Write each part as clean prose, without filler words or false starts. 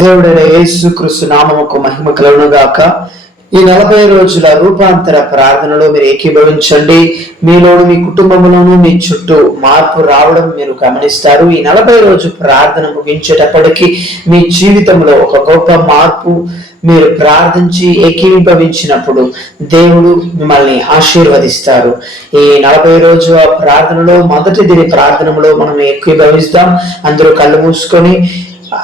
దేవుడైన యేసుక్రీస్తు నామముకు మహిమ కలుగును గాక. ఈ 40 రోజుల రూపాంతర ప్రార్థనలో మీరు ఏకీభవించండి. మీలోను మీ కుటుంబంలోను మీ చుట్టూ మార్పు రావడం మీరు గమనిస్తారు. ఈ 40 రోజు ప్రార్థన ముగించేటప్పటికి మీ జీవితంలో ఒక గొప్ప మార్పు మీరు ప్రార్థించి ఏకీభవించినప్పుడు దేవుడు మిమ్మల్ని ఆశీర్వదిస్తారు. ఈ 40 రోజు ప్రార్థనలో మొదటి దిన ప్రార్థనలో మనం ఏకీభవిస్తాం. అందరూ కళ్ళు మూసుకొని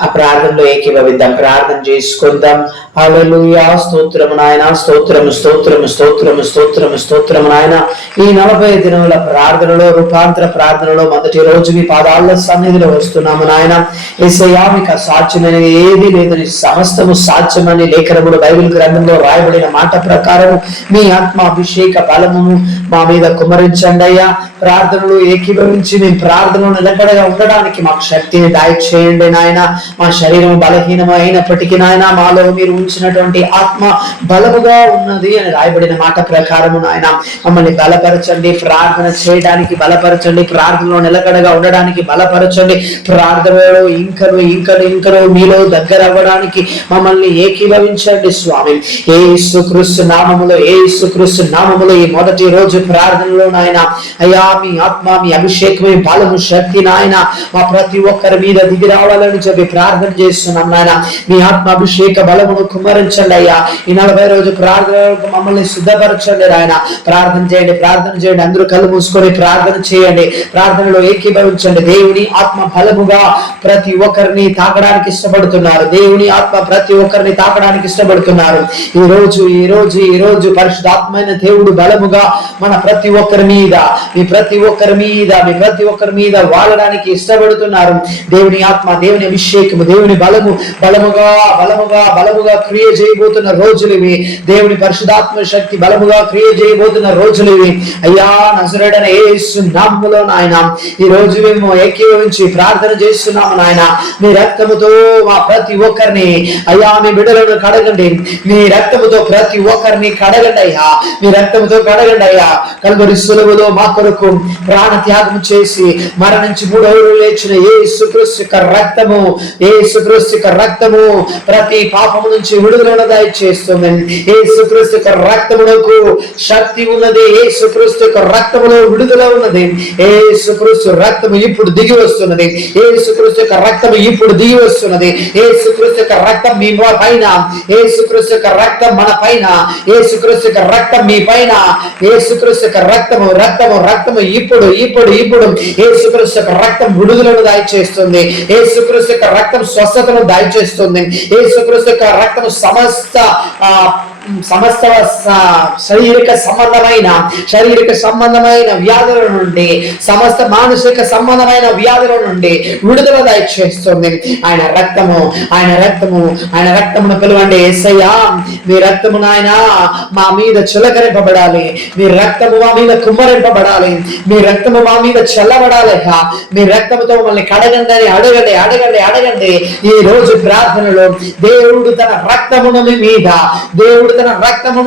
ఆ ప్రార్థనలో ఏకీభవిద్దాం, ప్రార్థన చేసుకుందాం. హల్లెలూయా, స్తోత్రము నాయన, స్తోత్రము స్తోత్రము స్తోత్రము స్తోత్రము స్తోత్రము నాయన. ఈ 40 దినముల ప్రార్థనలో రూపాంతర ప్రార్థనలో మొదటి రోజు మీ పాదాల సన్నిధిలో వస్తున్నాము నాయన. యేసయ్యా, మీకు అసాధ్యమైనది ఏది లేదని సమస్తము సాధ్యమని లేఖనములు బైబిల్ గ్రంథంలో రాయబడిన మాట ప్రకారం మీ ఆత్మ అభిషేక బలమును మా మీద కుమ్మరించండి అయ్యా. ప్రార్థనలు ఏకీభవించి మేము ప్రార్థనలు నిలకడగా ఉండడానికి మాకు శక్తిని దయచేయండి నాయన. మా శరీరం బలహీనం అయినప్పటికీ నాయన, మాలో మీరు ఉంచినటువంటి ఆత్మ బలముగా ఉన్నది అని రాయబడిన మాట ప్రకారము నాయన మమ్మల్ని బలపరచండి, ప్రార్థన చేయడానికి బలపరచండి, ప్రార్థనలో నిలకడగా ఉండడానికి బలపరచండి. ప్రార్థనలో ఇంకను మీలో దగ్గర అవ్వడానికి మమ్మల్ని ఏకీభవించండి స్వామి. యేసుక్రీస్తు నామములో ఈ మొదటి రోజు ప్రార్థనలో నాయన అయ్యా, మీ ఆత్మ మీ అభిషేకమే బలము శక్తి నాయన మా ప్రతి ఒక్కరి మీద దిగి రావాలని చెప్పి ప్రార్థన చేస్తున్నాం నాయన. మీ ఆత్మ అభిషేక బలమును కుమ్మరించండి అయ్యా. ఈ 40 రోజు ప్రార్థనలకు మమ్మల్ని సిద్ధపరచండి నాయన. ప్రార్థన చేయండి. అందరూ కళ్ళు మూసుకొని ప్రార్థన చేయండి, ప్రార్థనలో ఏకీభవించండి. దేవుని ఆత్మ బలముగా ప్రతి ఒక్కరిని తాకడానికి ఇష్టపడుతున్నారు. దేవుని ఆత్మ ప్రతి ఒక్కరిని తాకడానికి ఇష్టపడుతున్నారు. ఈ రోజు పరిశుద్ధాత్మైన దేవుడు బలముగా మన ప్రతి ఒక్కరి మీద వాడడానికి ఇష్టపడుతున్నారు. దేవుని ఆత్మ, దేవుని అభిషేకము, దేవుని బలముగా క్రియ చేయబోతున్న రోజులు ఇవి. దేవుని పరిశుద్ధాత్మ శక్తి బలముగా క్రియ చేయబోతున్న రోజులు ఇవి అయ్యా. నజరేయుడైన యేసు నామములో నాయన ఈ రోజు మేము ఏకీభవించి ప్రార్థన చేస్తున్నాము నాయన. మీ రక్తముతో మా ప్రతి ఒక్కరిని అయ్యా, మీ బిడ్డలను కడగండి. మీ రక్తముతో ప్రతి ఒక్కరిని కడగండి అయ్యా. మీ రక్తముతో కడగండి అయ్యా. కల్వరి సులువులో మా కొరకు ప్రాణ త్యాగం చేసి మరణించి 3వ రోజు లేచిన యేసుక్రీస్తు యొక్క రక్తము ప్రతి పాపము నుంచి విడుదల దయచేస్తుంది. యేసుక్రీస్తు యొక్క రక్తమునకు శక్తి ఉన్నది. యేసుక్రీస్తు యొక్క రక్తములో విడుదల ఉన్నది. యేసుక్రీస్తు రక్తము ఇప్పుడు దిగి వస్తున్నది. యేసుక్రీస్తు యొక్క రక్తము ఇప్పుడు దిగి వస్తున్నది. యేసుక్రీస్తు యొక్క రక్తం మీ పైన, యేసుక్రీస్తు యొక్క రక్తం మన పైన, యేసుక్రీస్తు యొక్క రక్తం మీ పైన. యేసుక్రీస్తు యొక్క రక్తము ఇప్పుడు యేసుక్రీస్తు యొక్క రక్తం విడుదలను దయచేస్తుంది. యేసుక్రీస్తు యొక్క రక్తం స్వస్థతను దయచేస్తుంది. యేసుక్రీస్తు యొక్క రక్తం సమస్త శారీరక సంబంధమైన వ్యాధుల నుండి, సమస్త మానసిక సంబంధమైన వ్యాధుల నుండి విడుదల దయచేస్తుంది. ఆయన రక్తమును పిలవండి. యేసయ్యా, మీ రక్తము నాయన మా మీద చిలకరింపబడాలి. మీ రక్తము మా మీద కుమ్మరింపబడాలి. మీ రక్తము మా మీద చల్లబడాలి. మీ రక్తముతో మమ్మల్ని కడగండి అని అడగండి. ఈ రోజు ప్రార్థనలో దేవుడు తన రక్తమును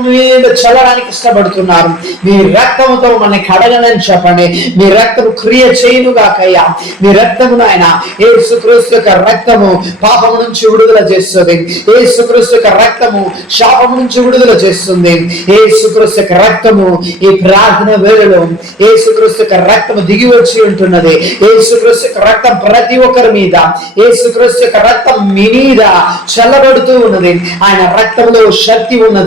మీద చల్లడానికి ఇష్టపడుతున్నారు. మీ రక్తముతో మనల్ని కడగనని చెప్పండి. మీ రక్తము క్రియ చేయునుగాకయ్యా. మీ రక్తము నాయన యేసుక్రీస్తు యొక్క రక్తము పాపము నుంచి విడుదల చేస్తుంది. యేసుక్రీస్తు యొక్క రక్తము శాపము నుంచి విడుదల చేస్తుంది. యేసుక్రీస్తు యొక్క రక్తము ఈ ప్రార్థన వేళలో యేసుక్రీస్తు యొక్క రక్తము దిగి వచ్చి ఉంటున్నది. యేసుక్రీస్తు యొక్క రక్తం ప్రతి ఒక్కరి మీద, యేసుక్రీస్తు యొక్క రక్తం మీ మీద చల్లబడుతూ ఉన్నది. ఆయన రక్తంలో శక్తి ఉన్నది.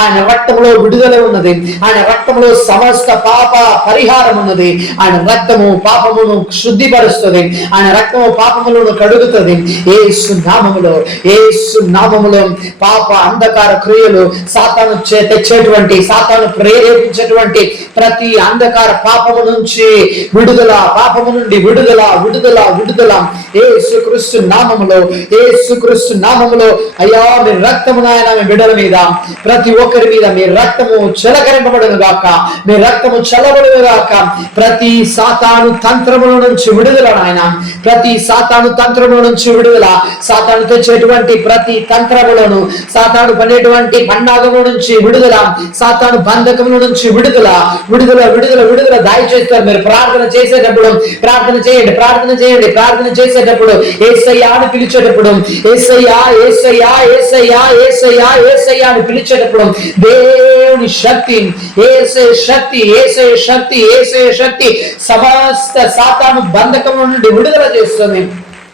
ఆయన రక్తంలో విడుదల ఉన్నది. ఆయన రక్తంలో సమస్త పాప పరిహారం ఉన్నది. ఆయన రక్తము పాపమును శుద్ధిపరుస్తుంది. ఆయన రక్తము పాపములను కడుగుతుంది. యేసు నామములో పాప అంధకార క్రియలు, సాతాను తెచ్చేటువంటి, సాతాను ప్రేరేపించేటువంటి ప్రతి అంధకార పాపము నుంచి విడుదల, పాపము నుండి విడుదల. యేసుక్రీస్తు నామములో అయ్యా, మీ రక్తము నాయన మీ బిడ్డల మీద, ప్రతి ఒక్కరి మీద మీ రక్తము చిలకరింపబడును గాక. మీ రక్తము చల్లబడును గాక. ప్రతి సాతాను తంత్రముల నుంచి విడుదల నాయన. ప్రతి సాతాను తంత్రముల నుంచి విడుదల. సాతాను తెచ్చేటువంటి ప్రతి తంత్రములను, సాతాను పనేటువంటి పన్నాగముల నుంచి విడుదల. సాతాను బంధకముల నుంచి విడుదల. దయచేస్తారు. మీరు ప్రార్థన చేసేటప్పుడు ప్రార్థన చేయండి. చేసేటప్పుడు యేసయ్యా ఏసయ్యా అని పిలిచేటప్పుడు, ఏసయ్యా ఏసయ్యా ఏసయ్యా ఏసయ్యా ఏసయ్యా అని పిలిచేటప్పుడు దేవుని శక్తి, ఏసే శక్తి, ఏసే శక్తి, ఏసే శక్తి సమస్త సాతాను బంధకం నుండి విడుదల చేస్తుంది.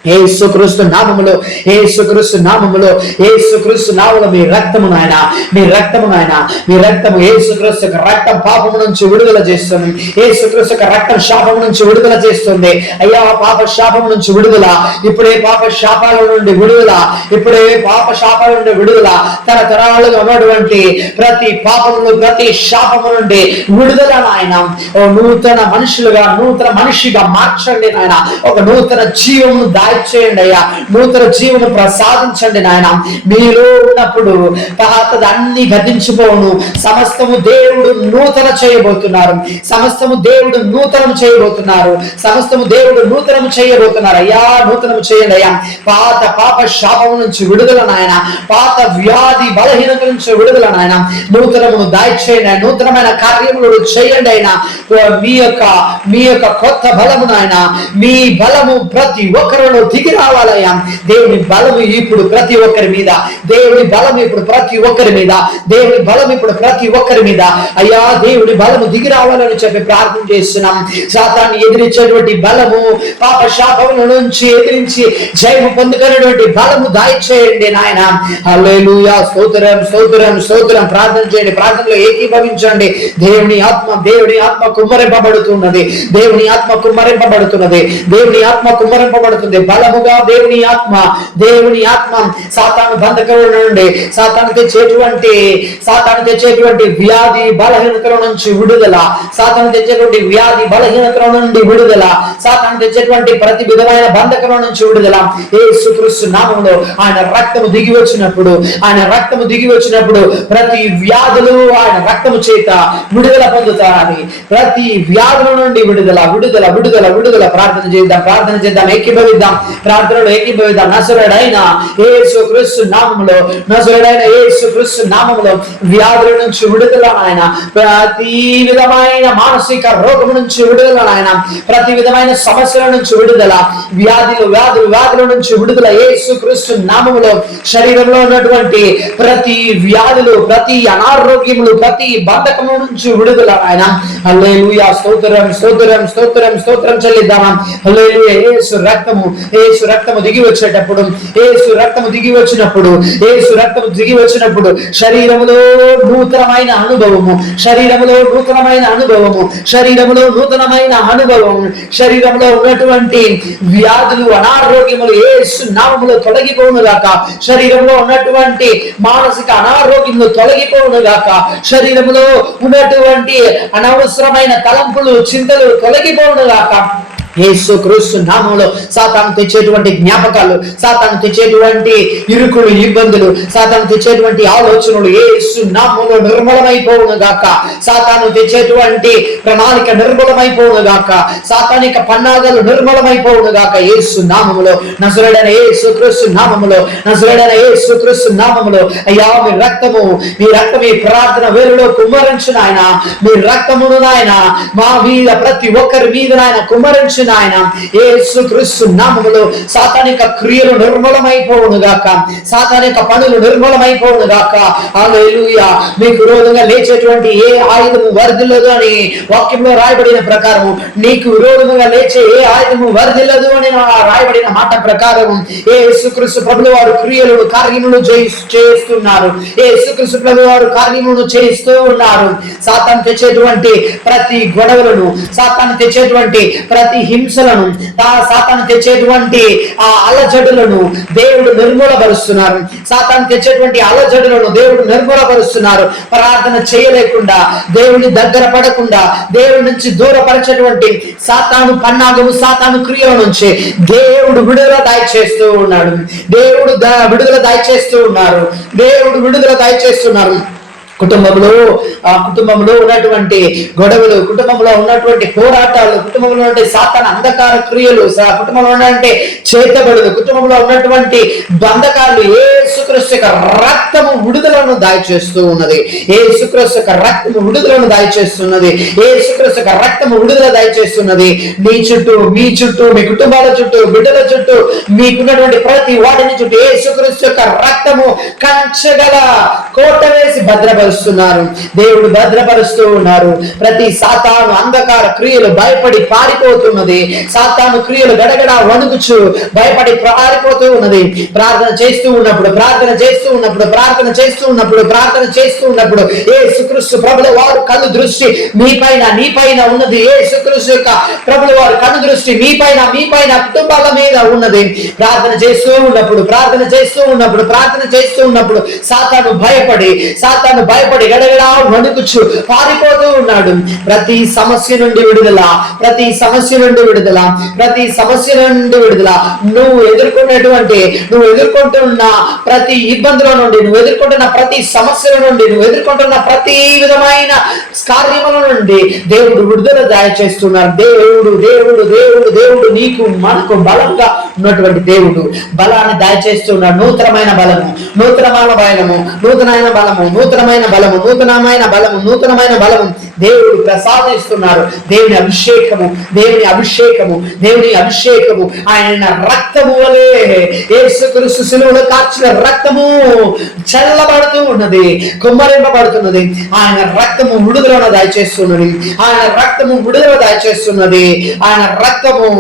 యేసుక్రీస్తు నామములో, యేసుక్రీస్తు నామములో, యేసుక్రీస్తు నామములో మీ రక్తము నాయన, మీ రక్తము నాయన, మీ రక్తము, యేసుక్రీస్తు యొక్క రక్తం పాపము నుంచి విడుదల చేస్తుంది. యేసుక్రీస్తు యొక్క రక్తం శాపము నుంచి విడుదల చేస్తుంది. అయ్యా పాప శాపము నుంచి విడుదల, ఇప్పుడే పాప శాపాల నుండి విడుదల, ఇప్పుడే పాప శాపాల నుండి విడుదల, తరతరాలుగా ఉన్నటువంటి ప్రతి పాపములు, ప్రతి శాపము నుండి విడుదల నాయన. ఓ నూతన మనుషులుగా, నూతన మనిషిగా మార్చండి నాయన. ఒక నూతన జీవము చేయండి అయ్యా, నూతన జీవనం ప్రసాదించండి నాయన. మీలో ఉన్నప్పుడు పాతది అన్ని గతించిపోను, సమస్తము దేవుడు నూతన చేయబోతున్నారు, సమస్తము దేవుడు నూతనం చేయబోతున్నారు, సమస్తము దేవుడు నూతనం చేయబోతున్నారు. అయ్యా నూతనం చేయండి అయ్యా. పాత పాప శాపం నుంచి విడుదల నాయన, పాత వ్యాధి బలహీనత నుంచి విడుదల నాయన. నూతనమును దాయిచేయండి, నూతనమైన కార్యములు చేయండి అయినా. మీ యొక్క కొత్త బలము నాయన, మీ బలము ప్రతి ఒక్కరిలో దిగి రావాలయ్యా. దేవుని బలము ఇప్పుడు ప్రతి ఒక్కరి మీద, దేవుని బలము ఇప్పుడు ప్రతి ఒక్కరి మీద, దేవుని బలం ఇప్పుడు ప్రతి ఒక్కరి మీద. అయ్యా దేవుని బలము దిగి రావాలని చెప్పి ప్రార్థన చేస్తున్నాం. సాతాన్ని ఎదిరించేటువంటి బలము, పాప శాపముల నుంచి ఎదిరించి జయము పొందుకునేటువంటి బలము దయచేయండి నాయన. హల్లెలూయా, స్తోత్రం స్తోత్రం స్తోత్రం. ప్రార్థన చేయండి, ప్రార్థనలో ఏకీభవించండి. దేవుని ఆత్మ కుమ్మరింపబడుతున్నది, దేవుని ఆత్మ కుమ్మరింపబడుతున్నది, దేవుని ఆత్మ కుమ్మరింపబడుతుంది. బలముగా దేవుని ఆత్మ సాతాను బంధకముల నుండి, సాతాను తెచ్చేటువంటి వ్యాధి బలహీనతల నుంచి విడుదల, సాతాను తెచ్చేటువంటి వ్యాధి బలహీనతల నుండి విడుదల, సాతాను తెచ్చేటువంటి ప్రతి విధమైన బంధకముల నుంచి విడుదల. యేసుక్రీస్తు నామములో ఆయన రక్తము దిగి వచ్చినప్పుడు ప్రతి వ్యాధులు ఆయన రక్తము చేత విడుదల పొందుతారని, ప్రతి వ్యాధుల నుండి విడుదల విడుదల విడుదల విడుదల. ప్రార్థన చేద్దాం, ఏకీభవిద్దాం, ప్రార్థనలో ఏకీభవిద్దాం. నజరేయుడైన యేసుక్రీస్తు నామములో వ్యాధుల నుంచి విడుదల నాయన, ప్రతి విధమైన మానసిక రోగం నుంచి విడుదల నాయన, ప్రతి విధమైన సమస్యల నుంచి విడుదల, వ్యాధుల నుంచి విడుదల. యేసుక్రీస్తు నామములో శరీరంలో ఉన్నటువంటి ప్రతి వ్యాధులు, ప్రతి అనారోగ్యములు, ప్రతి బంధకము నుంచి విడుదల నాయన. హల్లెలూయా, స్తోత్రం స్తోత్రం స్తోత్రం స్తోత్రం చెల్లిద్దామా. హల్లెలూయా. యేసు రక్తము దిగి వచ్చినప్పుడు శరీరములో నూతనమైన అనుభవము, శరీరంలో ఉన్నటువంటి వ్యాధులు, అనారోగ్యములు యేసు నామములో తొలగిపోవును గాక. శరీరంలో ఉన్నటువంటి మానసిక అనారోగ్యములు తొలగిపోవును గాక. శరీరంలో ఉన్నటువంటి అనవసరమైన తలంపులు, చింతలు తొలగిపోవును గాక. యేసుక్రీస్తు నామములో సాతాను తెచ్చేటువంటి జ్ఞాపకాలు, సాతాను తెచ్చేటువంటి ఇరుకులు, ఇబ్బందులు, సాతాను తెచ్చేటువంటి ఆలోచనలు యేసు నామములో నిర్మలమైపోవును గాక. సాతాను తెచ్చేటువంటి ప్రణాళిక నిర్మలమైపోవును గాక. సాతానిక పన్నాగాలు నిర్మలమైపోవును గాక. యేసు నామములో, నజరేయుడైన యేసుక్రీస్తు నామములో అయ్యా మీ రక్తము ఈ ప్రార్థన వేళలో కుమ్మరించు నాయన. మీ రక్తమును నాయన మా మీద, ప్రతి ఒక్కరి మీద నాయన కుమ్మరించు నాయన. యేసుక్రీస్తు నామములో సాతానిక క్రియలు నిర్మూలమైపోవును గాక, సాతానిక పనులు నిర్మూలమైపోవును గాక. హల్లెలూయా. మీకు విరోధంగా లేచేటువంటి ఏ ఆయుధము వర్ధిల్లదు అని వాక్యంలో రాయబడిన ప్రకారము, నీకు విరోధంగా లేచే ఏ ఆయుధము వర్ధిల్లదు అని రాయబడిన మాట ప్రకారం యేసుక్రీస్తు ప్రభువు వారు క్రియలు, కార్యములు చేస్తున్నారు. యేసుక్రీస్తు ప్రభువు వారు కార్యములను చేస్తూ ఉన్నారు. సాతాను తెచ్చేటువంటి ప్రతి గొడవలను, సాతాను తెచ్చేటువంటి ప్రతి హింసలను, సాతాను తెచ్చేటువంటి ఆ అలజడులను దేవుడు నిర్మూలపరుస్తున్నారు. సాతాను తెచ్చేటువంటి అలజడులను దేవుడు నిర్మూలపరుస్తున్నారు. ప్రార్థన చేయలేకుండా, దేవుని దగ్గర పడకుండా, దేవుడి నుంచి దూరపరచేటువంటి సాతాను పన్నాగము, సాతాను క్రియల నుంచి దేవుడు విడుదల దయచేస్తూ ఉన్నాడు. దేవుడు విడుదల దయచేస్తున్నారు. కుటుంబంలో ఉన్నటువంటి గొడవలు, కుటుంబంలో ఉన్నటువంటి పోరాటాలు, కుటుంబంలో ఉన్నటువంటి సాతాను అంధకార క్రియలు, కుటుంబంలో ఉన్నటువంటి చేతబడులు, కుటుంబంలో ఉన్నటువంటి బంధకాలు యేసుక్రీస్తు యొక్క రక్తము విడుదలను దయచేస్తూ ఉన్నది. యేసుక్రీస్తు యొక్క రక్తము విడుదలను దయచేస్తున్నది. యేసుక్రీస్తు యొక్క రక్తము విడుదల దయచేస్తున్నది. మీ చుట్టూ, మీ చుట్టూ, మీ కుటుంబాల చుట్టూ, బిడ్డల చుట్టూ, మీకున్నటువంటి ప్రతి వాటిని చుట్టూ యేసుక్రీస్తు యొక్క రక్తము కంచెగల కోట వేసి భద్రపరుస్తున్నారు. దేవుడు భద్రపరుస్తూ ఉన్నారు. ప్రతి సాతాను అంధకార క్రియలు భయపడి పారిపోతున్నది. సాతాను క్రియలు గడగడ వణుకుచు భయపడి పారిపోతూ ఉన్నది. ప్రార్థన చేస్తూ ఉన్నప్పుడు, ప్రార్థన చేస్తూ ఉన్నప్పుడు, ప్రార్థన చేస్తూ ఉన్నప్పుడు, ప్రార్థన చేస్తూ ఉన్నప్పుడు యేసుక్రీస్తు ప్రభుల వారు కళ్ళు దృష్టి మీ పైన, నీ పైన ఉన్నది. యేసుక్రీస్తు యొక్క ప్రభుల వారు కళ్ళు దృష్టి మీ పైన, మీ పైన, కుటుంబాల మీద ఉన్నది. ప్రార్థన చేస్తూ ఉన్నప్పుడు, ప్రార్థన చేస్తూ ఉన్నప్పుడు, ప్రార్థన చేస్తూ ఉన్నప్పుడు సాతాను భయపడి గడగడా వణుకుచు పారిపోతూ ఉన్నాడు. ప్రతి సమస్య నుండి విడుదల, ప్రతి సమస్య నుండి విడుదల, ప్రతి సమస్య నుండి విడుదల. నువ్వు ఎదుర్కొంటున్న ప్రతి ఇబ్బందుల నుండి, నువ్వు ఎదుర్కొంటున్న ప్రతి సమస్యల నుండి, నువ్వు ఎదుర్కొంటున్న ప్రతి విధమైన కార్యముల నుండి దేవుడు విడుదల దయచేస్తున్నారు. దేవుడు దేవుడు దేవుడు దేవుడు నీకు మనకు బలంగా ఉన్నటువంటి దేవుడు బలాన్ని దయచేస్తున్నాడు. నూతనమైన బలము, నూతనమైన బలము, నూతనమైన బలము, నూతనమైన బలము, నూతనమైన బలము, నూతనమైన బలము దేవుడు ప్రసాదిస్తున్నారు. దేవుని అభిషేకము, దేవుని అభిషేకము, దేవుని అభిషేకము. ఆయన రక్తము వలె, యేసుక్రీస్తు శిలువలో కార్చిన రక్తము చల్లబడుతూ ఉన్నది, కుమ్మరింపబడుతున్నది. ఆయన రక్తము విడుదలను దయచేస్తున్నది. ఆయన రక్తము విడుదల దయచేస్తున్నది. ఆయన రక్తము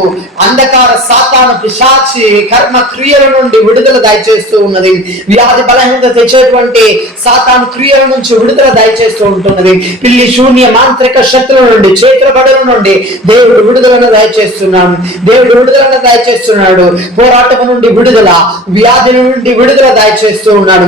అంధకార సాతాను పిశాచి కర్మ క్రియల నుండి విడుదల దయచేస్తూ ఉన్నది. వ్యాధి బలహీనత తెచ్చేటువంటి సాతాను క్రియల నుంచి విడుదల దయచేస్తూ ఉంటున్నది. పిల్లి శూన్య మాంత్రిక శక్తుల నుండి, చేతులబడుల నుండి దేవుడు విడుదలను దయచేస్తున్నాడు. దేవుడు విడుదలను దయచేస్తున్నాడు. పోరాటం నుండి విడుదల, వ్యాధి నుండి విడుదల దయచేస్తూ ఉన్నాడు.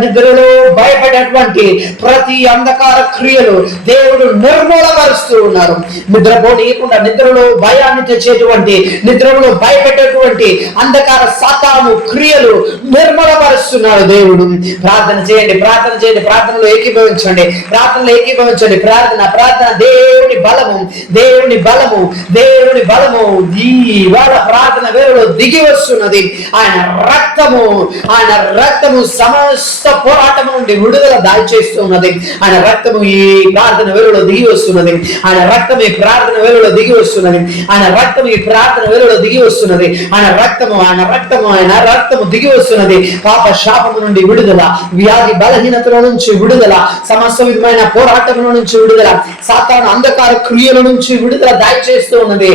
నిద్రలో భయపడేటువంటి ప్రతి అంధకార క్రియలు దేవుడు నిర్మూలపరుస్తూ ఉన్నారు. నిద్రపోనీయకుండా నిద్రలో భయాన్ని తెచ్చేటువంటి, నిద్రలో భయపెట్టేటువంటి అంధకార సాతాను క్రియలు నిర్మూలపరుస్తున్నాడు దేవుడు. ప్రార్థన చేయండి, ప్రార్థన చేయండి, ప్రార్థనలో ఏకీభవించండి, ప్రార్థనలో ఏకీభవించండి. ప్రార్థన ప్రార్థన దేవుని బలము, దేవుని బలము, దేవుని బలము ఇవాళ ప్రార్థన వేళలో దిగి వస్తున్నది. ఆయన రక్తము సమస్త పోరాటం నుండి విడుదల దాల్చేస్తున్నది. ఆయన రక్తము ఈ ప్రార్థన వేళలో దిగి వస్తున్నది. ఆయన రక్తం ఈ ప్రార్థన వేళలో దిగి వస్తున్నది. ఆయన రక్తం ఈ ప్రార్థన వేళలో దిగి వస్తున్నది. ఆయన రక్తము దిగి వస్తున్నది. పాప శాపము నుండి విడుదల, వ్యాధి బలహీనతల నుంచి విడుదల, సమస్త విధమైన పోరాటముల నుంచి విడుదల, సాతాను అంధకార క్రియల నుంచి విడుదల దయచేస్తూ ఉన్నది.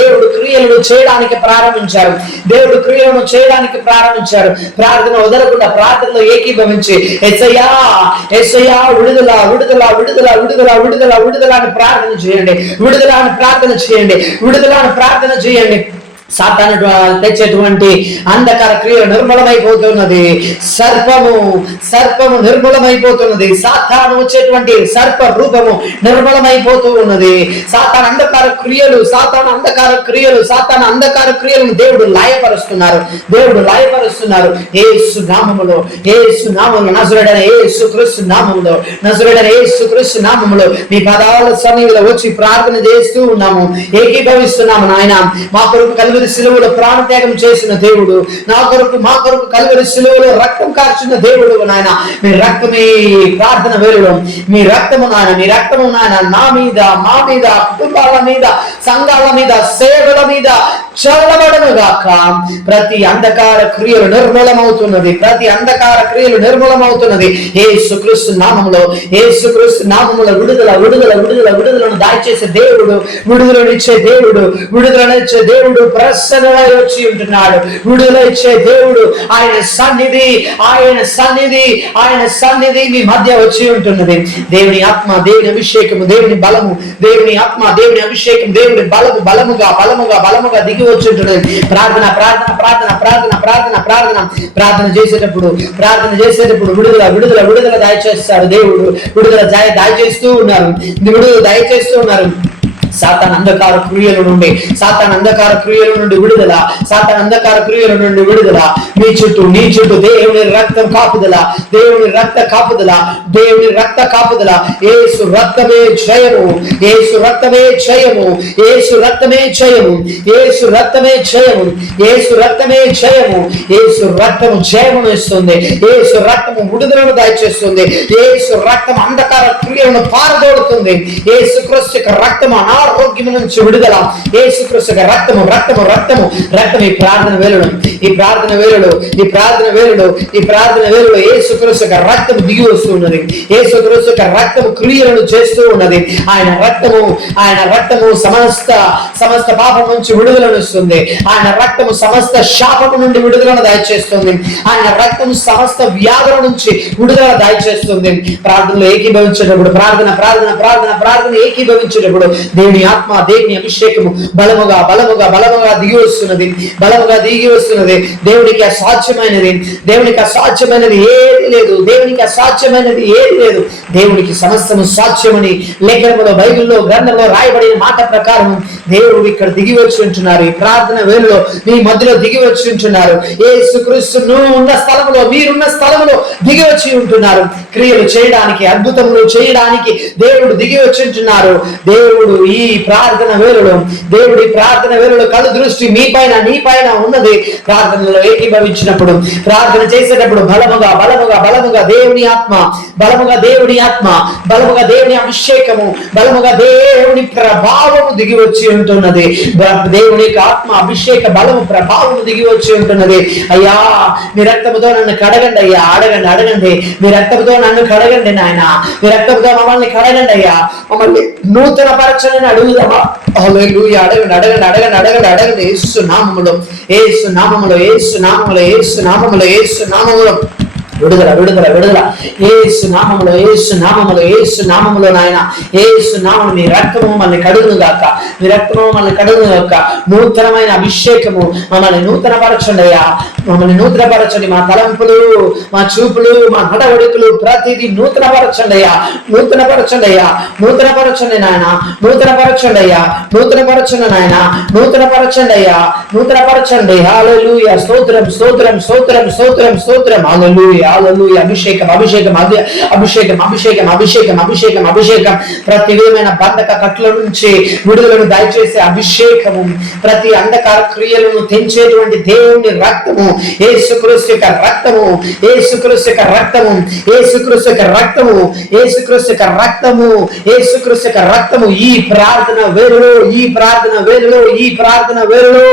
దేవుడు క్రియలను చేయడానికి ప్రారంభించారు. దేవుడు క్రియలను చేయడానికి ప్రారంభించారు. ప్రార్థన వదలకుండా ప్రార్థనలో ఏకీభవించి యేసయ్యా యేసయ్యా విడుదల విడుదల విడుదల విడుదల విడుదల విడుదల అని ప్రార్థన చేయండి. విడుదల అని ప్రార్థన చేయండి. విడుదల అని ప్రార్థన చేయండి. సాతాను తెచ్చేటువంటి అంధకార క్రియలు నిర్మూలమైపోతున్నది. సర్పము నిర్మూలమైపోతున్నది. సాతాను వచ్చేటువంటి సర్ప రూపము నిర్మూలమైపోతూ ఉన్నది. సాతాను అంధకార క్రియలను దేవుడు లాయపరుస్తున్నారు. యేసు నామములో నజరేయుడైన యేసు క్రీస్తు నామములో మీ పాదాల సన్నిధిలో వచ్చి ప్రార్థన చేస్తూ ఉన్నాము, ఏకీభవిస్తున్నాము. నాయన, మా కొరకు కల్వరి శిలువలో ప్రాణత్యాగం చేసిన దేవుడు, మా కొరకు కల్వరి శిలువలో రక్తం కార్చిన దేవుడు నాయన, మీ రక్తమే ప్రార్థన వేళలో, మీ రక్తము నాయన నా మీద, మా మీద, కుటుంబాల మీద, సంఘాల మీద, సేవల మీద చల్లబడను గాక. ప్రతి అంధకార క్రియలు నిర్మూలమవుతున్నది. యేసుక్రీస్తు నామములో విడుదల విడుదల విడుదల విడుదలను దాచేసే దేవుడు, విడుదలనిచ్చే దేవుడు ప్రసన్నమై వచ్చి ఉంటున్నాడు. విడుదల ఇచ్చే దేవుడు, ఆయన సన్నిధి మీ మధ్య వచ్చి ఉంటున్నది. దేవుని ఆత్మ, దేవుని అభిషేకము, దేవుని బలము, దేవుని ఆత్మ, దేవుని అభిషేకం, దేవుని బలము బలముగా దిగి వచ్చి ఉంటున్నది. ప్రార్థన చేసేటప్పుడు విడుదల దయచేస్తారు దేవుడు. విడుదల దయచేస్తూ ఉన్నారు. సాతాను అంధకార క్రియల నుండి, సాతాను అంధకార క్రియల నుండి విడుదల, సాతాను అంధకార క్రియల నుండి విడుదల. మీ చుట్టూ, నీ చుట్టూ దేవుని రక్తం కాపుదల, దేవుని రక్త కాపుదల, దేవుని రక్త కాపుదల. యేసు రక్తమే జయము, యేసు రక్తమే జయము, యేసు రక్తమే జయము, యేసు రక్తమే జయము, యేసు రక్తమే జయము. యేసు రక్తము జయమును ఇస్తుంది, యేసు రక్తము విడుదలను దయచేస్తుంది, యేసు రక్తం అంధకార క్రియలను పారదోడుతుంది. యేసు క్రీస్తు యొక్క రక్తము అనారోగ్యం నుంచి విడుదల. యేసు క్రీస్తు యొక్క రక్తము రక్తము రక్తము రక్తం. ఈ ప్రార్థన వేళలో, ఈ ప్రార్థన వేళలో, ఈ ప్రార్థన వేళలో, ఈ ప్రార్థన వేళలో యేసు క్రీస్తు యొక్క రక్తము దిగి వస్తున్నది. యేసు క్రీస్తు యొక్క రక్తము క్రియలను చేస్తూ ఉన్నది. ఆయన రక్తము, ఆయన రక్తము సమస్త సమస్త పాపం నుంచి విడుదలను ఇస్తుంది. ఆయన రక్తము సమస్త శాపము నుండి విడుదలను దయచేస్తుంది. ఆయన రక్తము సమస్త వ్యాధుల నుంచి విడుదల దయచేస్తుంది. ప్రార్థనలో ఏకీభవించేటప్పుడు, ప్రార్థన ప్రార్థన ప్రార్థన ప్రార్థన ఏకీభవించేటప్పుడు దేవుని ఆత్మ, దేవుని అభిషేకము బలముగా బలముగా బలముగా దిగి వస్తున్నది, బలముగా దిగి వస్తున్నది. దేవునికి అసాధ్యమైనది, దేవునికి అసాధ్యమైనది ఏది లేదు, దేవునికి అసాధ్యమైనది ఏది లేదు. దేవునికి సమస్తము సాధ్యమని లేఖనంలో, బైబిల్లో, గ్రంథంలో రాయబడిన మాట ప్రకారం దేవుడు ఇక్కడ దిగి వచ్చి ఉంటున్నారు. ఈ ప్రార్థన వేళలో మీ మధ్యలో దిగి వచ్చి ఉంటున్నారు. యేసుక్రీస్తు నువ్వు ఉన్న స్థలంలో, మీరున్న స్థలంలో దిగి వచ్చి ఉంటున్నారు. క్రియలు చేయడానికి, అద్భుతములు చేయడానికి దేవుడు దిగి వచ్చి ఉంటున్నారు. దేవుడు ఈ ప్రార్థన వేళలో, దేవుడు ఈ ప్రార్థన వేళలో కళ్ళు దృష్టి మీ పైన, నీ పైన ఉన్నది. ప్రార్థనలో ఏకీభవించినప్పుడు, ప్రార్థన చేసేటప్పుడు బలముగా బలముగా బలముగా దేవుని ఆత్మ, బలముగా దేవుని ఆత్మ, బలముగా దేవుని అభిషేకము, బలముగా దేవుని ప్రభావము దిగి వచ్చి ఉంటున్నది. దేవుని ఆత్మ అభిషేక బలము ప్రభావము దిగి వచ్చి ఉంటున్నది. అయ్యా మీ రక్తముతో నన్ను కడగండి అయ్యా, అడగండి అడగండి, మీ రక్తముతో నన్ను కడగండి నాయన, మీ రక్తముతో మమ్మల్ని కడగండి అయ్యా, మమ్మల్ని నూతన పరచని అడుగుదామా. హల్లెలూయా. అడగండి అడగండి అడగండి అడగండి అడగండి. యేసు నామములో, యేసు నామములో, యేసు నామములో, యేసు నామములో, యేసు నామములో విడుదల విడుదల విడుదల. యేసు నామములో, యేసు నామములో, యేసు నామములో నాయన, యేసు నామములో మీ రక్తము మమ్మల్ని కడుగును గాక, మీ రక్తము మమ్మల్ని కడుగును గాక. నూతనమైన అభిషేకము మమ్మల్ని నూతన పరచండి అయ్యా, మమ్మల్ని నూతన పరచండి. మా తలంపులు, మా చూపులు, మా నడవడికలు ప్రతిదీ నూతన పరచండి అయ్యా, నూతన పరచండి అయ్యా, నూతన పరచండి నాయన, నూతన పరచండి అయ్యా, నూతన పరచండి నాయన, నూతన పరచండి అయ్యా, నూతన పరచండి. హల్లెలూయా. స్తోత్రం స్తోత్రం స్తోత్రం స్తోత్రం స్తోత్రం. హల్లెలూయా. హల్లెలూయా. అభిషేకం అభిషేకం అభిషేకం అభిషేకం అభిషేకం అభిషేకం అభిషేకం. ప్రతి విధమైన బంధక కట్ల నుంచి విడుదలను దయచేసే అభిషేకము, ప్రతి అంధకార క్రియలను తెంచేటువంటి దేవుని రక్తము, యేసుక్రీస్తు యొక్క రక్తము, యేసుక్రీస్తు యొక్క రక్తము, యేసుక్రీస్తు యొక్క రక్తము, యేసుక్రీస్తు యొక్క రక్తము, యేసుక్రీస్తు యొక్క రక్తము. ఈ ప్రార్థన వేళలో, ఈ ప్రార్థన వేళలో, ఈ ప్రార్థన వేళలో,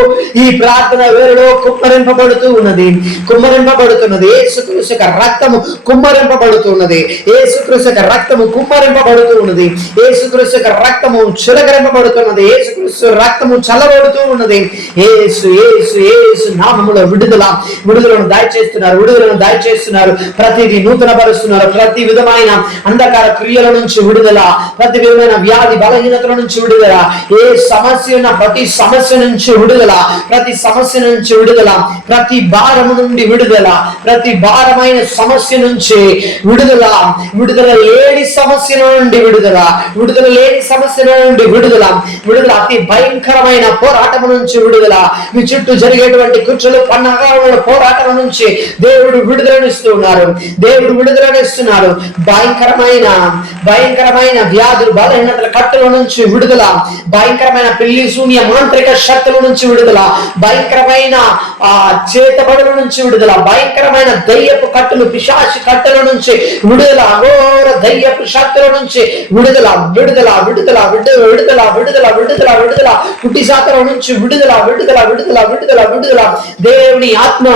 ఈ ప్రార్థన వేళలో కుమ్మరింపబడుతూ ఉన్నది, కుమ్మరింపబడుతున్నది. యేసుక్రీస్తు రక్తము కుమ్మరింపబడుతున్నది, యేసుక్రీస్తు యొక్క రక్తము కుమ్మరింపబడుతూ ఉన్నది, యేసుక్రీస్తు యొక్క రక్తము చిలకరింపబడుతున్నది, యేసుక్రీస్తు రక్తము చల్లబడుతూ ఉన్నది. యేసు యేసు యేసు నామములో విడుదల, విడుదలను దయచేస్తున్నారు, విడుదలను దయచేస్తున్నారు. ప్రతిదీ నూతన పరుస్తున్నారు. ప్రతి విధమైన అంధకార క్రియల నుంచి విడుదల, ప్రతి విధమైన వ్యాధి బలహీనతల నుంచి విడుదల, ఏ సమస్య ఉన్న ప్రతి సమస్య నుంచి విడుదల, ప్రతి సమస్య నుంచి విడుదల, ప్రతి భారము నుండి విడుదల, ప్రతి భారమైన సమస్య నుంచి విడుదల, విడుదల లేని సమస్య నుండి విడుదల, విడుదల లేని సమస్య నుండి విడుదల, విడుదల. అతి భయంకరమైన పోరాటం నుంచి విడుదల, మీ చుట్టూ జరిగేటువంటి కుట్రలు పన్నాగాల పోరాటం నుంచి దేవుడు విడుదలనిస్తున్నారు, దేవుడు విడుదలనిస్తున్నారు. భయంకరమైన భయంకరమైన వ్యాధులు బలహీనతల కట్టుల నుంచి విడుదల, భయంకరమైన పిల్లి శూన్య మాంత్రిక శక్తుల నుంచి విడుదల, భయంకరమైన చేతబడుల నుంచి విడుదల, భయంకరమైన దయ్యపు కట్టులు పిశాచి కట్టుల నుంచి విడుదల, అఘోర దయ్యపు శక్తుల నుంచి విడుదల విడుదల విడుదల విడుదల విడుదల విడుదల విడుదల విడుదల, కుటి శాఖల నుంచి విడుదల విడుదల విడుదల విడుదల విడుదల. దేవుని ఆత్మ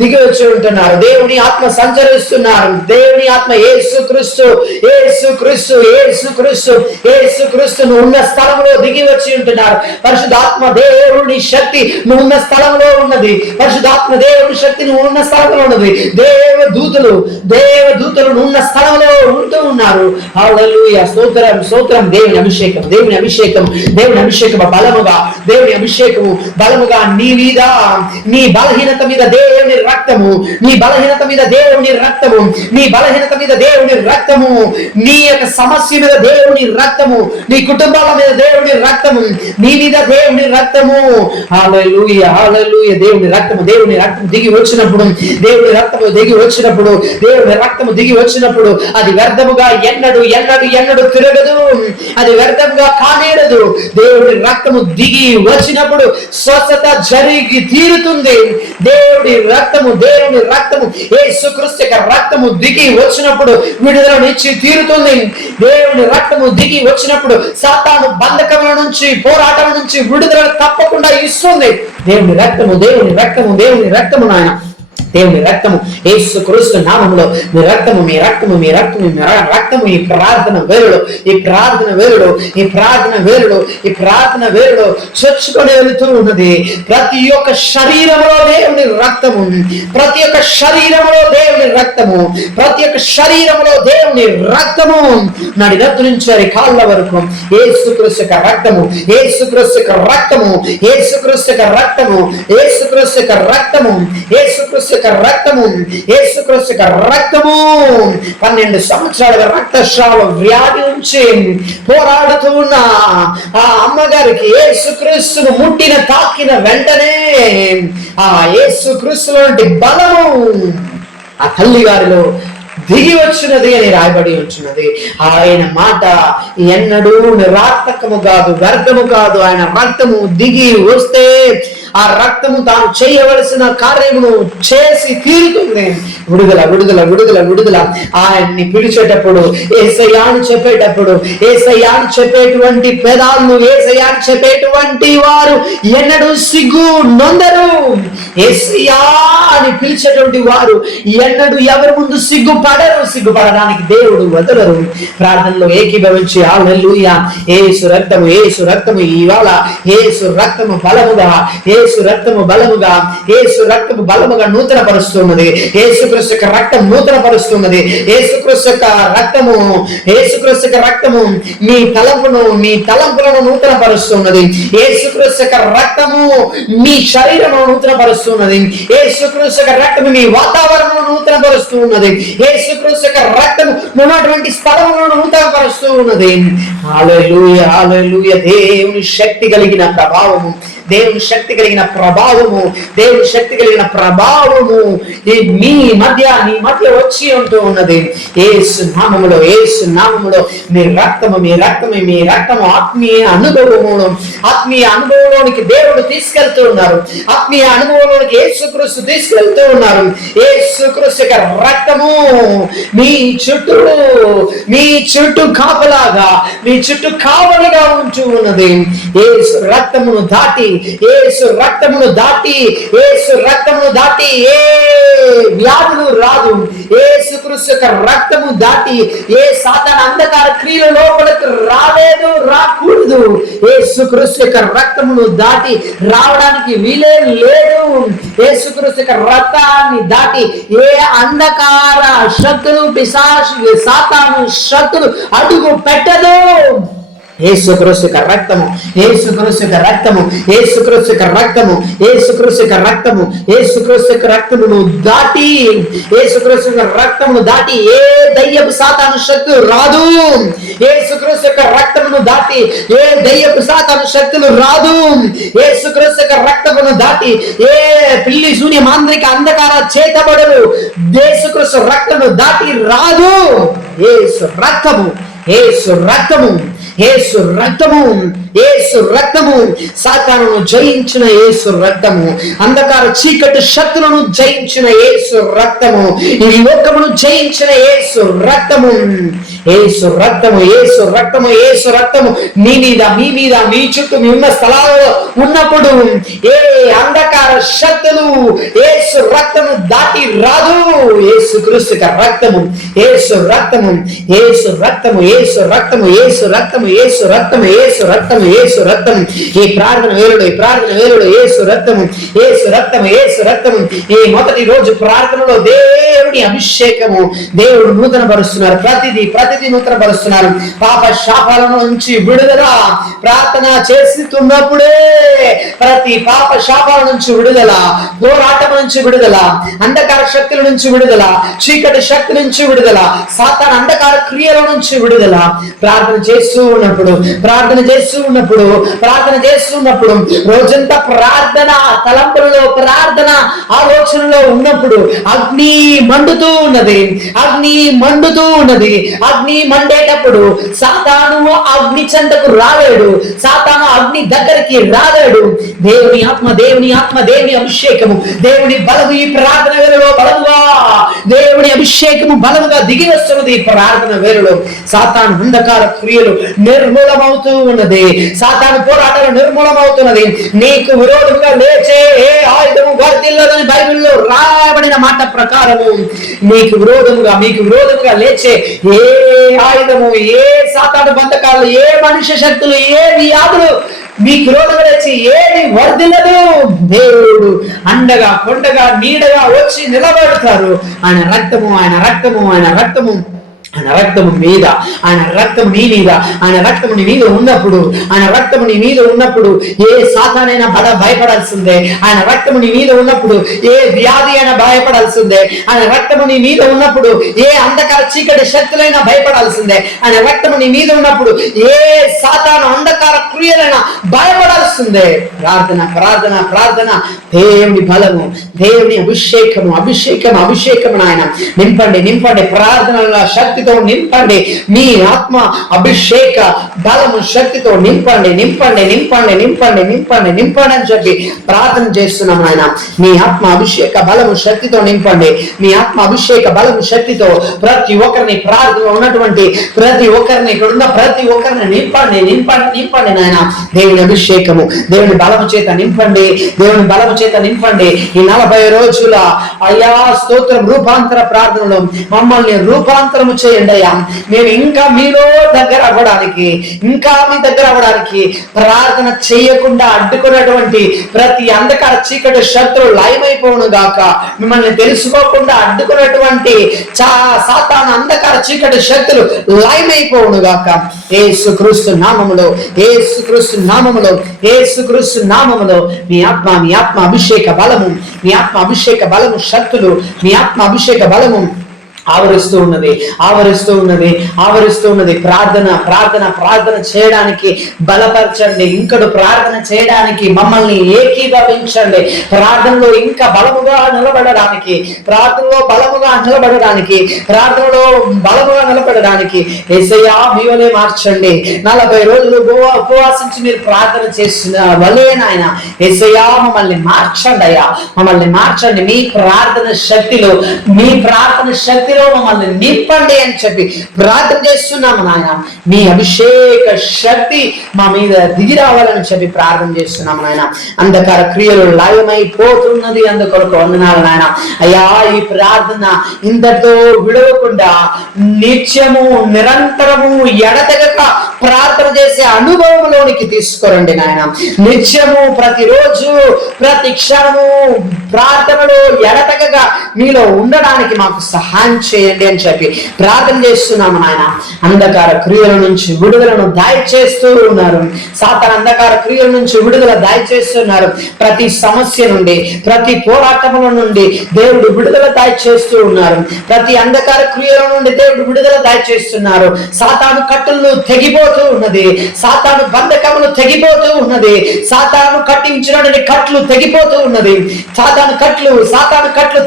దిగి వచ్చి ఉంటున్నారు, దేవుని ఆత్మ సంచరిస్తున్నారు, దేవుని ఆత్మ యేసుక్రీస్తు యేసుక్రీస్తు యేసుక్రీస్తు యేసుక్రీస్తు నువ్వు ఉన్న స్థలంలో దిగి వచ్చి ఉంటున్నారు. పరిశుద్ధాత్మ దేవుని శక్తి నువ్వు ఉన్న స్థలంలో ఉన్నది, పరిశుద్ధాత్మ దేవుని శక్తి నువ్వు ఉన్న స్థలంలో ఉన్నది. దేవదూతలు ఉన్న స్థలంలో ఉంటూ ఉన్నారు. హల్లెలూయా, స్తోత్రం స్తోత్రం. దేవుని అభిషేకం, దేవుని అభిషేకం, దేవుని అభిషేకము బలముగా, దేవుని అభిషేకము బలముగా నీ మీద, నీ బలహీనత మీద దేవుని రక్తము, నీ బలహీనత మీద దేవుని రక్తము, నీ బలహీనత మీద దేవుని రక్తము, నీ యొక్క సమస్య మీద దేవుని రక్తము, నీ కుటుంబాల మీద దేవుని రక్తము, నీ మీద దేవుని రక్తము. హల్లెలూయా, హల్లెలూయా. దేవుని రక్తము, దేవుని రక్తము దిగి వచ్చినప్పుడు, దేవుని రక్తము దిగి వచ్చినప్పుడు, దేవుని రక్తము దిగి వచ్చినప్పుడు అది వ్యర్థముగా ఎన్నడు ఎన్నడు ఎన్నడు తిరగదు, అది వ్యర్థముగా కానేరదు. దేవుని రక్తము దిగి వచ్చినప్పుడు స్వస్థత జరిగి తీరుతుంది. దేవుని రక్తము యేసుక్రీస్తు యొక్క రక్తము దిగి వచ్చినప్పుడు విడుదలనిచ్చి తీరుతుంది. దేవుని రక్తము దిగి వచ్చినప్పుడు సాతాను బంధకముల నుంచి, పోరాటం నుంచి విడుదల తప్పకుండా ఇస్తుంది. దేవుని రక్తము, దేవుని రక్తము, దేవుని రక్తము నాయన, దేవుని రక్తము యేసుక్రీస్తు నామములో మీ రక్తము, మీ రక్తము, మీ రక్తము, మీ రక్తము ఈ ప్రార్థన వేరులో, ఈ ప్రార్థన వేరులో, ఈ ప్రార్థన వేరులో, ఈ ప్రార్థన వేరులో చొచ్చుకొని వెళుతూ ఉన్నది. ప్రతి ఒక్క శరీరములో దేవుని రక్తము, ప్రతి ఒక్క శరీరములో దేవుని రక్తము, ప్రతి ఒక్క శరీరములో దేవుని రక్తము, నడినత్తు నుంచి వారి కాళ్ళ వరకు యేసుక్రీస్తు యొక్క రక్తము, యేసుక్రీస్తు యొక్క రక్తము, యేసుక్రీస్తు యొక్క రక్తము, యేసుక్రీస్తు యొక్క రక్తము, యేసుక్రీస్తు రక్తము, యేసుక్రీస్తు రక్తము. 12 సంవత్సరాలుగా రక్తస్రావ వ్యాధి నుంచి పోరాడుతూ ఉన్న ఆ అమ్మగారికి యేసుక్రీస్తును ముట్టిన, తాకిన వెంటనే ఆ యేసుక్రీస్తు వంటి బలము ఆ తల్లి గారిలో దిగి వచ్చినది అని రాయబడి ఉంచున్నది. ఆయన మాట ఎన్నడూ నిరార్థకము కాదు, వ్యర్థము కాదు. ఆయన రక్తము దిగి వస్తే ఆ రక్తము తాను చేయవలసిన కార్యమును చేసి తీరుతుంది. విడుదల, విడుదల, విడుదల, విడుదల. ఆయన్ని పిలిచేటప్పుడు, యేసయ్యాను చెప్పేటప్పుడు, యేసయ్యాను చెప్పేటువంటి పెదాలను, యేసయ్యాను చెప్పేటువంటి వారు ఎన్నడూ సిగ్గు నొందరు. యేసయ్యా అని పిలిచేటువంటి వారు ఎన్నడూ ఎవరి ముందు సిగ్గుపడరు. సిగ్గుపడడానికి దేవుడు వదలరు. ప్రార్థనలో ఏకీభవించి హల్లెలూయా, యేసు రక్తము, యేసు రక్తము, ఇవాళ యేసు రక్తము బలముగా, యేసు రక్తము బలముగా, యేసు రక్తము బలముగా నూతన పరుస్తున్నది. యేసుక్రీస్తు యొక్క రక్తం నూతన పరుస్తున్నది. యేసుక్రీస్తు యొక్క రక్తము, యేసుక్రీస్తు యొక్క రక్తము మీ తలంపులను నూతన పరుస్తున్నది. యేసుక్రీస్తు యొక్క రక్తము మీ శరీరమును నూతన పరుస్తున్నది. యేసుక్రీస్తు యొక్క రక్తము మీ వాతావరణం నూతన పరుస్తూ ఉన్నది. యేసుక్రీస్తు యొక్క రక్తము ఉన్నటువంటి స్థలములను నూతన పరుస్తూ ఉన్నది. హల్లెలూయా, హల్లెలూయా. దేవుని శక్తి కలిగిన ప్రభావము, దేవుని శక్తి కలిగిన ప్రభావము, దేవుని శక్తి కలిగిన ప్రభావము నీ మధ్య వచ్చి ఉంటూ ఉన్నది. యేసు నామములో, యేసు నామములో మీ రక్తము, మీ రక్తము, మీ రక్తము ఆత్మీయ అనుభవంలోనికి దేవుడు తీసుకెళ్తూ ఉన్నారు. ఆత్మీయ అనుభవంలోనికి యేసుక్రీస్తు తీసుకెళ్తూ ఉన్నారు. యేసుక్రీస్తు యొక్క రక్తము మీ చుట్టూ కాపలాగా, మీ చుట్టూ కావలిగా ఉంటూ ఉన్నది. యేసు రక్తమును దాటి, యేసు రక్తమును దాటి, యేసు రక్తమును దాటి ఏ వ్యాధులు రాదు. యేసుక్రీస్తు యొక్క రక్తము దాటి ఏ సాతాను అంధకార క్రియల లోపలికి రాలేదు, రాకూడదు. యేసుక్రీస్తు యొక్క రక్తమును దాటి రావడానికి వీలే లేదు. యేసుక్రీస్తు యొక్క రక్తాన్ని దాటి ఏ అంధకార శక్తులు, పిశాచు, సాతాను శక్తులు అడుగు పెట్టదు. యేసుక్రీస్తు యొక్క రక్తము, యేసుక్రీస్తు యొక్క రక్తము, యేసుక్రీస్తు యొక్క రక్తము, యేసుక్రీస్తు యొక్క రక్తము, యేసుక్రీస్తు యొక్క రక్తమును దాటి, యేసుక్రీస్తు యొక్క రక్తమును దాటి ఏ దయ్యపు సాతాను శక్తులు రాదు. యేసుక్రీస్తు యొక్క రక్తమును దాటి ఏ దయ్యపు సాతాను శక్తులు రాదు. యేసుక్రీస్తు యొక్క రక్తమును దాటి ఏ పిల్లి శూన్య మాంత్రిక అంధకార చేతబడులు యేసుక్రీస్తు రక్తమును దాటి రాదు. యేసు రక్తము, యేసు రక్తము, యేసు రక్తము, యేసు రక్తము, సాతానును జయించిన యేసు రక్తము, అంధకార చీకటి శక్తులను జయించిన యేసు రక్తము, ఈ లోకమును జయించిన యేసు రక్తము, యేసు రక్తము, యేసు రక్తము, యేసు రక్తము మీ మీద, మీ మీద, మీ చుట్టూ, మీ ఉన్న స్థలాలలో ఉన్నప్పుడు ఏ అంధకార శక్తులు యేసు రక్తము దాటి రాదు. యేసు క్రీస్తు రక్తము, యేసు రక్తము, యేసు రక్తము, యేసు రక్తము, యేసు రక్తము, యేసు రక్తము, యేసు రక్తము, యేసు రక్తము. ఈ ప్రార్థన వేలుడు, ఈ ప్రార్థన వేలుడు, యేసు రక్తము, యేసు రక్తము, యేసు రక్తము. ఈ మొదటి రోజు ప్రార్థనలో దేవుని అభిషేకము దేవుడు నూతన పరుస్తున్నారు. ప్రతిదీ నూతన పరుస్తున్నారు. పాప శాపాల నుంచి విడుదల ప్రార్థన చేస్తున్నప్పుడే ప్రతి పాప శాపాల నుంచి విడుదల, పోరాటం నుంచి విడుదల, అంధకార శక్తుల నుంచి విడుదల, చీకటి శక్తి నుంచి విడుదల, సాతాను అంధకార క్రియల నుంచి విడుదల. ప్రార్థన చేస్తూ ఉన్నప్పుడు రోజంతా ప్రార్థన తలంపులలో, ప్రార్థన ఆలోచనలో ఉన్నప్పుడు అగ్ని మండుతూ ఉన్నది. అగ్ని మండేటప్పుడు సాతాను అగ్ని చెంతకు రాలేడు, సాతాను అగ్ని దగ్గరికి రాలేడు. దేవుని ఆత్మ, దేవుని అభిషేకము, దేవుని బలము ఈ ప్రార్థన వేళలో బలముగా, దేవుని అభిషేకము బలముగా దిగి వస్తున్నది. ఈ ప్రార్థన వేళలో సాతాను అంధకార క్రియలు నిర్మూలమవుతూ ఉన్నది, సాతాను పోరాటాలు నిర్మూలమవుతున్నది. నీకు విరోధంగా లేచే ఏ ఆయుధము వర్ధిల్లదని బైబిల్లో రాయబడిన మాట ప్రకారము మీకు విరోధముగా లేచే ఏ ఆయుధము, ఏ సాతాను బంధకాలు, ఏ మనుష్య శక్తులు, ఏ వ్యాధులు మీకు విరోధంగా లేచి ఏది వర్ధిల్లదు. దేవుడు అండగా, కొండగా, నీడగా వచ్చి నిలబడతారు. ఆయన రక్తము మీద, ఆయన రక్తము నీ మీద, ఆయన రక్తము నీ మీద ఉన్నప్పుడు ఏ సాతానైనా భయపడాల్సిందే. ఆయన రక్తము నీ మీద ఉన్నప్పుడు ఏ వ్యాధి అయినా భయపడాల్సిందే. ఆయన రక్తము నీ మీద ఉన్నప్పుడు ఏ అంధకార చీకటి శక్తులైనా భయపడాల్సిందే. ఆయన రక్తము నీ మీద ఉన్నప్పుడు ఏ సాతాను అంధకార క్రియలైనా భయపడాల్సిందే. ప్రార్థన దేవుని బలము, దేవుని అభిషేకము నాయన నింపండి ప్రార్థనల శక్తితో నింపండి. మీ ఆత్మ అభిషేక బలము శక్తితో నింపండి అని చెప్పి ప్రార్థన చేస్తున్నాం ఆయన. మీ ఆత్మ అభిషేక బలము శక్తితో నింపండి. మీ ఆత్మ అభిషేక బలము శక్తితో ప్రతి ఒక్కరిని, ప్రార్థనలో ఉన్నటువంటి ప్రతి ఒక్కరిని, ఇక్కడున్న ప్రతి ఒక్కరిని నింపండి నాయన. దేవుని అభిషేకము, దేవుని బలము చేత నింపండి. ఈ 40 రోజుల అయ్యా స్తోత్రం రూపాంతర ప్రార్థనలో మమ్మల్ని రూపాంతరము చేయండి అయ్యా. మేము ఇంకా మీలో దగ్గర అవ్వడానికి, ప్రార్థన చేయకుండా అడ్డుకున్నటువంటి ప్రతి అంధకార చీకటి శత్రువు లయమైపోవును గాక. మిమ్మల్ని తెలుసుకోకుండా అడ్డుకున్నటువంటి సాతాను అంధకార చీకటి శక్తులు లయమైపోవును గాక. యేసుక్రీస్తు నామములో మీ ఆత్మ అభిషేక బలము శక్తులు, మీ ఆత్మ అభిషేక బలము ఆవరిస్తూ ఉన్నది. ప్రార్థన చేయడానికి బలపరచండి. ఇంకడు ప్రార్థన చేయడానికి మమ్మల్ని ఏకీభవించండి. ప్రార్థనలో ఇంకా బలముగా నిలబడడానికి, యేసయ్యా మీవలే మార్చండి. 40 రోజులు ఉపవాసించి మీరు ప్రార్థన చేసిన వలే నాయన యేసయ్యా మమ్మల్ని మార్చండి అయ్యా, మీ ప్రార్థన శక్తిలో మమ్మల్ని నింపండి అని చెప్పి ప్రార్థన చేస్తున్నాము నాయన. మీ అభిషేక శక్తి మా మీద దిగి రావాలని చెప్పి ప్రార్థన చేస్తున్నాము నాయన. అంధకార క్రియలు లయమైపోతున్నది, అందుకొరకు వందనాలు నాయన. అయ్యా ఈ ప్రార్థన ఇంతటితో విడవకుండా నిత్యము నిరంతరము ఎడతెగక ప్రార్థన చేసే అనుభవంలోనికి తీసుకురండి నాయన. నిత్యము ప్రతిరోజు ప్రతి క్షణము ప్రార్థనలో ఎడతెగక మీలో ఉండడానికి మాకు సహాయం చేయండి అని చెప్పి ప్రార్థన చేస్తున్నాము నాయన. అంధకార క్రియల నుంచి విడుదలను దయచేస్తూ ఉన్నారు. సాతాను అంధకార క్రియల నుంచి విడుదల దయచేస్తున్నారు. ప్రతి సమస్య నుండి, ప్రతి పోరాటముల నుండి దేవుడు విడుదల దయచేస్తూ ఉన్నారు. ప్రతి అంధకార క్రియల నుండి దేవుడు విడుదల దయచేస్తున్నారు. సాతాను కట్టులు తెగిపోతూ ఉన్నది, సాతాను బంధకములు తెగిపోతూ ఉన్నది, సాతాను కట్టించినటువంటి కట్లు తెగిపోతూ ఉన్నది, సాతాను కట్లు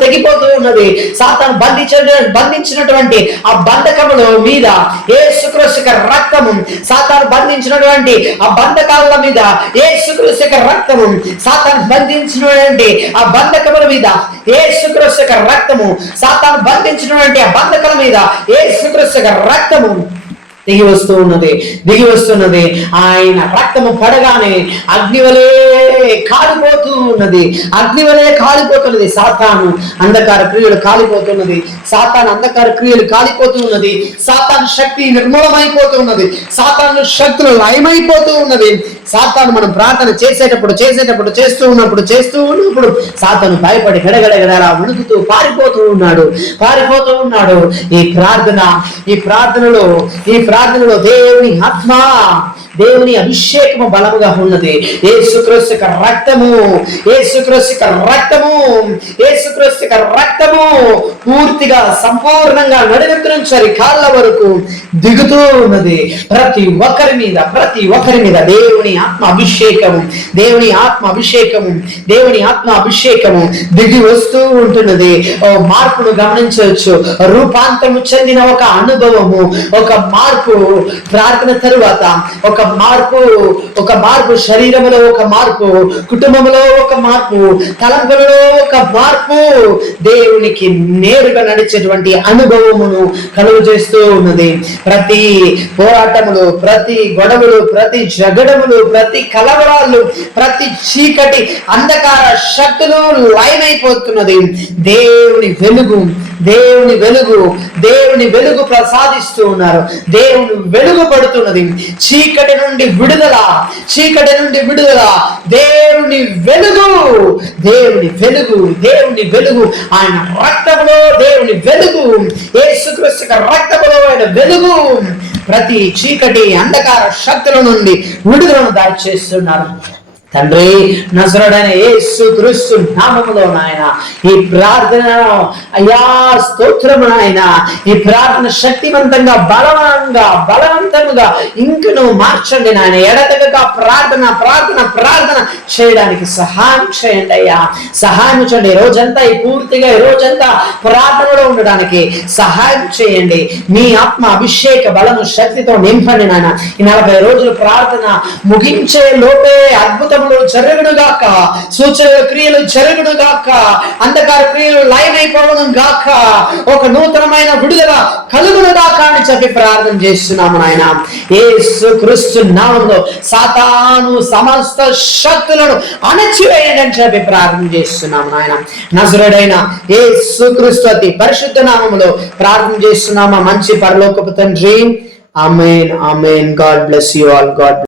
తెగిపోతూ ఉన్నది, సాతాను బంధించిన బంధించినటువంటి ఆ బంధకముల మీద యేసుక్రీస్తు యొక్క రక్తము, సాతాను బంధించినటువంటి ఆ బంధకాల మీద యేసుక్రీస్తు యొక్క రక్తము, సాతాను బంధించినటువంటి ఆ బంధకముల మీద యేసుక్రీస్తు యొక్క రక్తము, సాతాను బంధించినటువంటి ఆ బంధకాల మీద యేసుక్రీస్తు యొక్క రక్తము దిగి వస్తున్నది. ఆయన రక్తము పడగానే అగ్నివలే కాలిపోతున్నది. సాతాను అంధకార క్రియలు కాలిపోతున్నది. సాతాను శక్తి నిర్మూలమైపోతున్నది. సాతాను శక్తులు లయమైపోతూ ఉన్నది. సాతాను మనం ప్రార్థన చేసేటప్పుడు చేస్తూ ఉన్నప్పుడు సాతాను భయపడి గడగడగడలా వణుకుతూ పారిపోతూ ఉన్నాడు. ఈ ప్రార్థనలో దేవుని అభిషేకము బలముగా ఉన్నది. యేసుక్రీస్తు యొక్క రక్తము పూర్తిగా సంపూర్ణంగా నడుముకు నుంచి కాళ్ళ వరకు దిగుతూ ఉన్నది. ప్రతి ఒక్కరి మీద దేవుని ఆత్మ అభిషేకము దిగి వస్తూ ఉంటున్నది. మార్పును గమనించవచ్చు. రూపాంతరము చెందిన ఒక అనుభవము, ఒక మార్పు ప్రార్థన తరువాత, ఒక మార్పు శరీరములో ఒక మార్పు, కుటుంబంలో ఒక మార్పు, తలంపులలో ఒక మార్పు దేవునికి నేరుగా నడిచేటువంటి అనుభవమును కలుగు చేస్తూ ఉన్నది. ప్రతి పోరాటములు, ప్రతి గొడవలు, ప్రతి జగడములు, ప్రతి కలవరాలు, ప్రతి చీకటి అంధకార శక్తులు లయమైపోతున్నది. దేవుని వెలుగు ప్రసాదిస్తూ ఉన్నారు. దేవుని వెలుగు పడుతున్నది. చీకటి నుండి విడుదల, దేవుని వెలుగు ఆయన రక్తములో, దేవుని వెలుగు యేసుక్రీస్తు రక్తములో ఆయన వెలుగు ప్రతి చీకటి అంధకార శక్తుల నుండి విడుదలను దాచేస్తున్నారు. తండ్రి, నజరేయుడైన యేసుక్రీస్తు నామములో నాయన ఈ ప్రార్థన అయ్యా స్తోత్రము నాయన, ఈ ప్రార్థన శక్తివంతంగా బలవంతముగా ఇంకను మార్చండి నాయన. ఎడతెగక ప్రార్థన చేయడానికి సహాయం చేయండి అయ్యా, సహాయం చేయండి. పూర్తిగా ఈ రోజంతా ప్రార్థనలో ఉండడానికి సహాయం చేయండి. మీ ఆత్మ అభిషేక బలము శక్తితో నింపండి నాయన. ఈ 40 రోజులు ప్రార్థన ముగించే లోపే అద్భుతములు జరుగునుగాక, సూచన క్రియలు జరుగునుగాక, అంధకార క్రియలు లయమైపోవడం గాక, ఒక నూతనమైన విడుదల కలుగునుగాక అని చెప్పి ప్రార్థన చేస్తున్నాము నాయన. యేసుక్రీస్తు నామములో సాతాను సమస్త శక్తులను అణచివేయండి అని చెప్పి ప్రార్థన చేస్తున్నాము నాయన. నజరేయుడైన యేసుక్రీస్తు అతి పరిశుద్ధ నామములో ప్రార్థన చేస్తున్నాము మంచి పరలోకపు తండ్రి. Amen. God bless you all.